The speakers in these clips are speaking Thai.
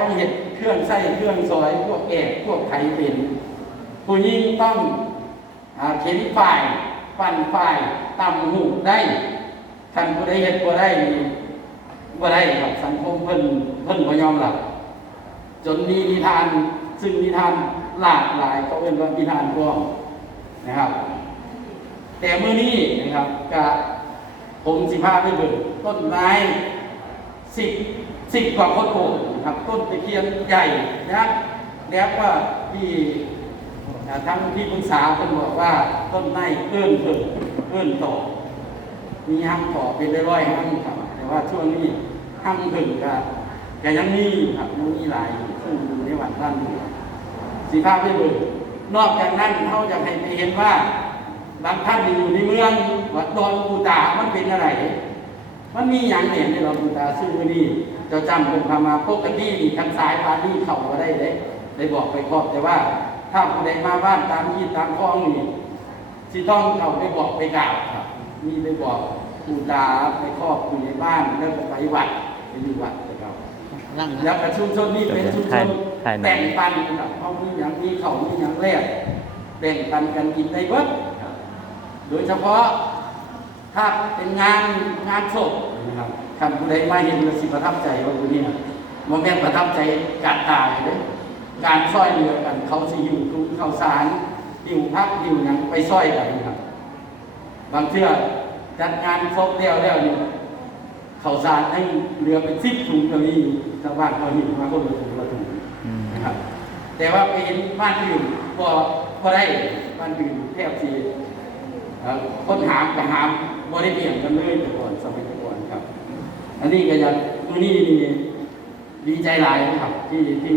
ต้องเห็ดเครื่องใส้เครื่องซอยพวกแอกพวกไข่เป็น ผู้หญิงต้องอเข็นฝ่าย ปั่นฝ่ายตำหูได้ท่านผู้ใดเห็ดบ่ได้นี่บ่ได้ครับสังคมเพิ่นเพิ่นบ่ยอมรับจนมีนิทานซึ่งนิทานหลากหลายเขาเป็นว่านิทานร่วมนะครับ แต่เมื่อนี้นะครับก็ผมสิพาไปเบิ่งต้นไม้สิบสิบกว่าคนโนะครับต้นตะเคียนใหญ่นะแล้วก็ที่อ่าทั้งที่ปรึกษาเพิ่นบอกว่าต้นไม้เอื้อนเพิ่มเอื้อนต่อ มีห้างต่อเป็นร้อยๆห้างครับแต่ว่าช่วงนี้ห้างเพิ่งก็ก็ยังมีครับยังมีหลายซึ่งอยู่ในวัดด้านนี้สีภาพไปเบิ่งนอกจากนั้นเขาจะให้ไปเห็นว่าบางท่านที่อยู่ในเมืองวัดดอนปูตามันเป็นอะไร มันมีอย่างเนี่ยในดอนปูตาซึ่งวันนี้เจ้าจำเป็นพามาปกตินี่ทางสายพานี่เข้าก็ได้ได้ได้บอกไปครอบแต่ว่า ถ้าผู้ใดมาบ้านตามยี่ตามคลองนี่สิต้องเข้าไปบอกไปกล่าวครับ มีไปบอกปูตาไปครอบอยู่ในบ้านแล้วก็ไปวัดไปอยู่วัดไปเก่านั่งแล้วก็ชุมชนนี้เป็นชุมชนถ่ายหนังแบ่งปันครับเขามีอย่างมีเขามีอย่างแรกแบ่งปันกันกินได้เบิดครับโดยเฉพาะ ถ้าเป็นงานงานศพนะครับท่านผู้ใดมาเห็นแล้วสิประทับใจว่าผู้นี้โมเมนต์ประทับใจการตายเลยการซ้อยเรือกัน เขาสิอยู่ทุกเขาสารอยู่พักอยู่หยังไปซ้อยกันครับ บางเชื่อจัดงานครบแล้วแล้วนี่เขาสารให้เรือเป็นสิบถุงก็มีชาวบ้านเขาหิวมาคนละถุงละถุงอืมนะครับ แต่ว่าไปเห็นบ้านอื่นก็ก็ได้บ้านอื่นแทบทีเอ่อคนหามกับหาม บ่ได้เปลี่ยนกันเลยแต่ก่อนสมัยก่อนครับ อันนี้ก็อยังตัวนี้นี่ดีใจหลายนะครับ ที่ที่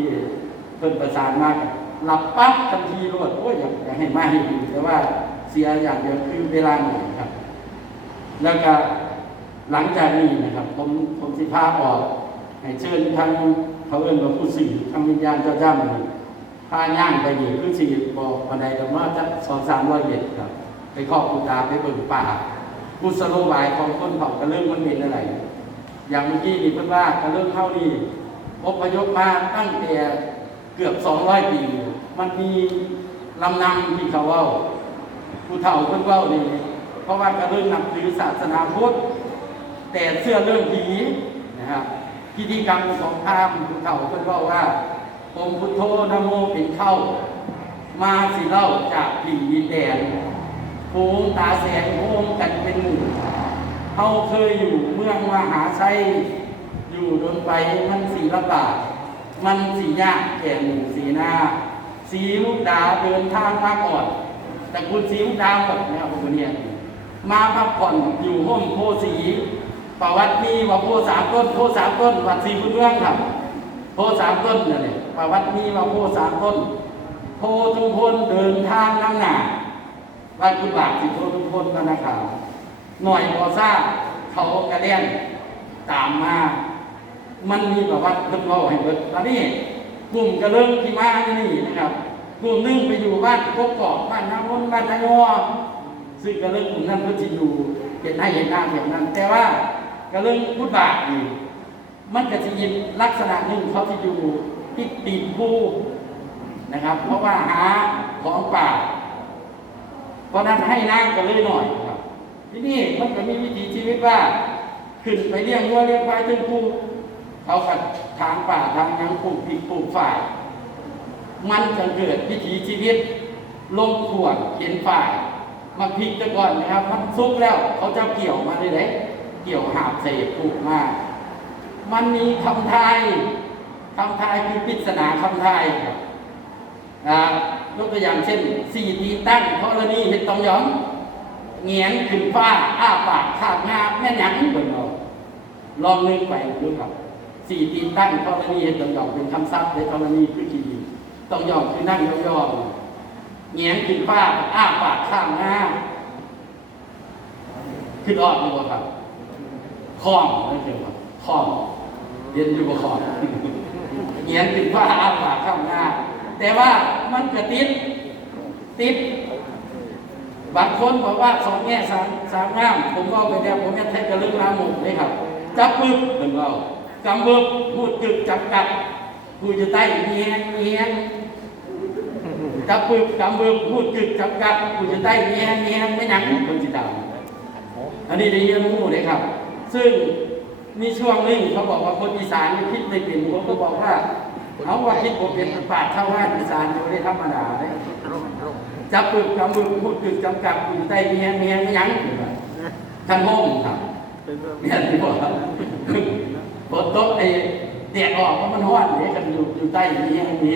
เพิ่นประสานมากหลับปั๊บทันทีรวดโอ้ยอยากอยากให้มาให้ดีแต่ว่าเสียอย่างเดียวคือเวลาหน่อยครับ แล้วก็หลังจากนี้นะครับผมผมสิพาออกให้เชิญทางเขาเอิ้นว่าผู้สื่อทางวิญญาณเจ้าจ้ำนี่พาย่างไปนี่คือสิบอกบันไดกันว่าจะสองสามร้อยเมตรครับ ไปครอบคุณตาไปเบิ่งป่า กุศโลบายของคนเผ่ากระเรื่องมันเป็นอะไร อย่างเมื่อกี้นี่เพิ่นว่ากระเรื่องเท่านี้อพยพมาตั้งแต่เกือบสองร้อยปี มันมีลำนำที่เขาเว่าผู้เฒ่าเพิ่นเว้านี่เพราะว่ากระเรื่องนับถือศาสนาพุทธแต่เชื่อเรื่องผีนะครับพิธีกรรมของพราหมณ์ผู้เฒ่าเพิ่นเว้าว่าองค์พุทโธนโมเป็นเข้า มาสิเล่าจากผีดินแดน ภูงตาแสงโฮมกันเป็นหมู่เฮาเคยอยู่เมืองมหาชัยอยู่โดนไปมันสีลำบากมันสียากแก่หมู่สีหน้า สีลูกดาเดินทางมาก่อน แต่คุณสีลูกดาวกับนะครับผมเนี่ยมาพักผ่อนอยู่ห้องโพสีประวัติมีว่าโพสามต้นโพสามต้นวัดสีพุทธเมืองครับโพสามต้นนั่นแหละประวัติมีว่าโพสามต้นโพทุพลเดินทางน้ำหนา วัดกุบาทสิโพทุมพลกันนะครับหน่อยพอทราเขากระเล่นตามมา มันมีประวัติเพิ่งเล่าให้เบิดตอนนี้กลุ่มกระเริ่มที่มานี่นะครับ กลุ่มนึงไปอยู่บ้านกกอกบ้านน้ำมนบ้านนายอซึ่งกระเริ่มกลุ่มนั้นเพื่อจะอยู่เห็นให้เห็นหน้าแบบนั้น แต่ว่ากระเริ่มพุทธบาทนี่มันก็จะยินลักษณะหนึ่งเขาจะอยู่ที่ตีนภูนะครับ เพราะว่าหาของป่า เพราะนั้นให้น้ำกันเลยหน่อยครับ ที่นี่มันก็มีวิถีชีวิตว่าขึ้นไปเลี้ยงวัวเลี้ยงควายตึงภูเขากับทางป่าทางยังปลูกพริกปลูกฝ่าย มันจะเกิดวิถีชีวิตลงขวดเขียนฝ่ายมาพิกแต่ก่อนนะครับ มันซุกแล้วเขาจะเกี่ยวมาเลยเด้เกี่ยวหาบเศษปลูกมา มันมีคำไทยคำไทยคือปริศนาคำไทยครับอ่า ยกตัวอย่างเช่นสี่ตีตั้งธรณีเห็ดตองยองเงียนขึ้นฟ้า อ้าปากขาดงาแม่หยังบิ่งเอาลองนึกไปดูครับสี่ตีตั้งธรณีเห็ดตองยองเป็นคำซับในธรณีคือขีตองยองคือนั่งยองเงียนขึ้นฟ้า อ้าปากข้างงาขึ้นออกดูครับคล้องนั่นเองครับคล้องเรียนอยู่บ่คล้องเงียนขึ้นฟ้าอ้าปากข้างงา แต่ว่ามันก็ติดติดบางคนบอกว่าสองแง่สามสามง่าม ผมก็ไปแล้วผมจะแทกกระลึกลาหมกเลยครับ จับปึ๊บหนึ่งเรากำบึบพูดจึกจับกัดกูจะใต้เมียเมียจับปึกกำบึกพูดจึกจับกับกูจะใต้เมียเมียไม่หยังคนจิตาอันนี้ได้เรียนรู้เลยครับ ซึ่งมีช่วงหนึ่งเขาบอกว่าคนอีสานคิดไม่เป็นผมก็บอกว่า เอาว่าคิดผมเป็นปาดเท่าว่าอีสานอยู่ได้ธรรมดาเลยจับปึกกำบึกพูดจึกจับกับกูจะใต้เมียงเมียงไม่หยังท่านห้องครับเนี่ยที่บอกว่าฝนตกไอ้แดดออกเพราะมันร้อนเนี่ยกันอยู่อยู่ใต้นี้มี